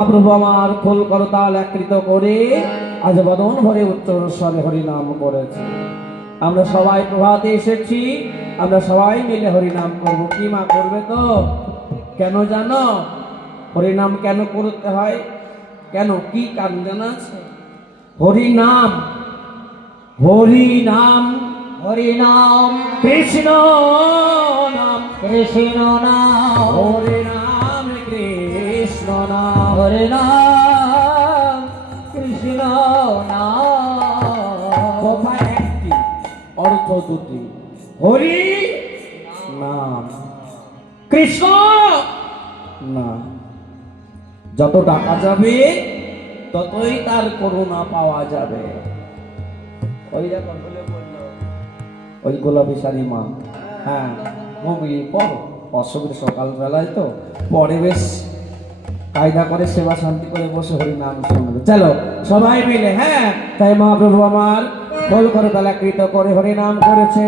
প্রভু আমার খোল করতাল একত্রিত করে আজ বদন ভরে উচ্চ স্বরে হরিনাম করেছে। আমরা সবাই প্রভাতে এসেছি, আমরা সবাই মিলে হরিনাম করব। কি মা করবে তো? কেন জানো হরিনাম কেন করতে হয়? কেন কি কারণ জানা আছে? হরিনাম হরিনাম হরিনাম কৃষ্ণ নাম কৃষ্ণ নাম হরিনাম কৃষ্ণ নাম হরিনাম কৃষ্ণ নাম কথা একটি, অর্থ দুটি। হরি নাম, কৃষ্ণ নাম। যত ডাকা যাবে ততই তার করুণা পাওয়া যাবে। ওই দেখো বললো ওই গোলাপি শাড়ি মা, হ্যাঁ ঘুমিয়ে পড়ো। অসুবিধা সকালবেলায় তো পরে বেশ কায়দা করে সেবা শান্তি করে বসে হরি নাম শুনবে। চলো সবাই মিলে, হ্যাঁ। তাই মহাপ্রভু আমার খোল করে তালাকৃত করে হরি নাম করেছে।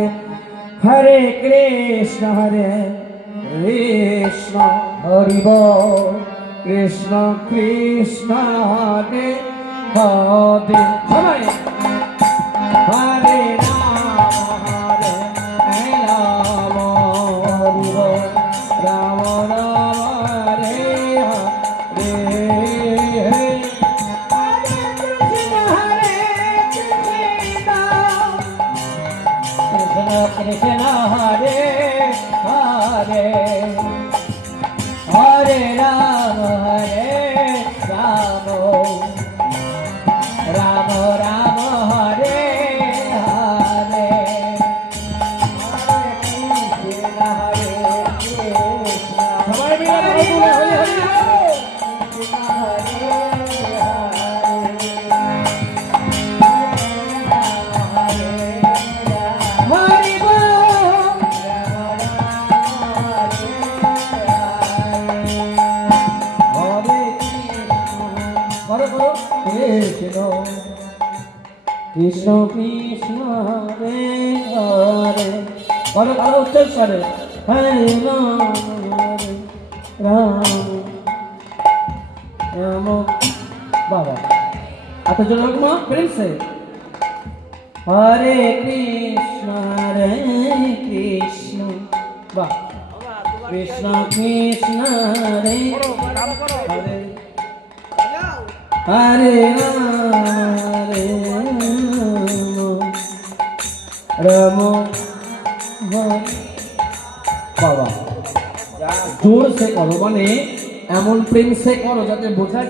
হরে কৃষ্ণ কৃষ্ণ হরি বল কৃষ্ণ কৃষ্ণ হরে হরে। সবাই হরে রাম হরি বল, রাম রাম হরে হরে। কৃষ্ণ কৃষ্ণ হরে হরে হরে রাম রাম রাম হরে হরে কৃষ্ণ হরে কৃষ্ণ সবাই মিলে বলো, হরি হরি হরি বল। হরে করো করো কৃষ্ণ কৃষ্ণ কৃষ্ণ হরে হরে। করো করো উচ্চ স্বরে। হরে রাম হরে রাম রাম। বাবা এত জন মা প্রেমসে। হরে কৃষ্ণ বাহ, কৃষ্ণ কৃষ্ণ হরে হরে হরে রাম বাবা জোর সে করো, মানে এমন প্রেম সে করো যাতে বোঝা